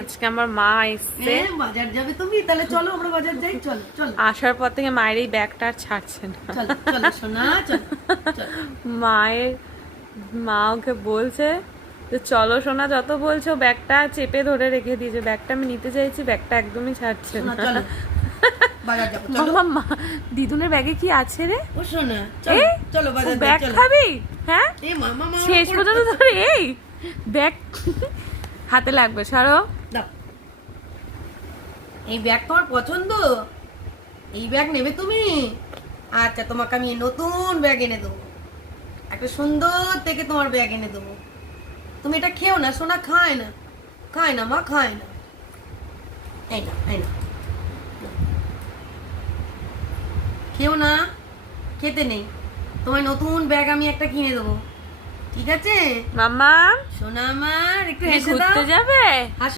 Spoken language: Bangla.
আজকে আমার মা এসছে। বাজার যাবে তুমি? তাহলে চলো আমরা বাজার যাই। চলো চলো। আসার পর থেকে মায়ের এই ব্যাগটা আর ছাড়ছে না। চলো চলো সোনা, চলো চলো। মা ওকে বলছে যে চলো সোনা, যত বলছো ব্যাগটা চেপে ধরে রেখে দিয়েছে। ব্যাগটা আমি নিতে চাইছি, ব্যাগটা একদমই ছাড়ছে না। চলো বাজার যাবো, চলো। মাম্মা, দিদুনের ব্যাগে কি আছে রে? ও সোনা, চলো চলো বাজার যাই। ব্যাগ চলো। খাবি? হ্যাঁ, এই মামা শেষ পর্যন্ত ধরে এই ব্যাগ হাতে লাগবে। সরো। দাও। এই ব্যাগ তোমার পছন্দ? এই ব্যাগ নেবে তুমি? আচ্ছা, তোমাকে আমি নতুন ব্যাগ এনে দেবো। একটা সুন্দর থেকে তোমার ব্যাগ এনে দেবো। তুমি এটা খেও না সোনা, খায় না, খায় না মা, খায় না। এই না, এই না, খেও না, খেতে নেই। তোমার নতুন ব্যাগ আমি একটা কিনে দেবো, ঠিক আছে? মাম্মা, সোনা আমার একটু হেসে দাও। ঘুরতে যাবে? হাসো।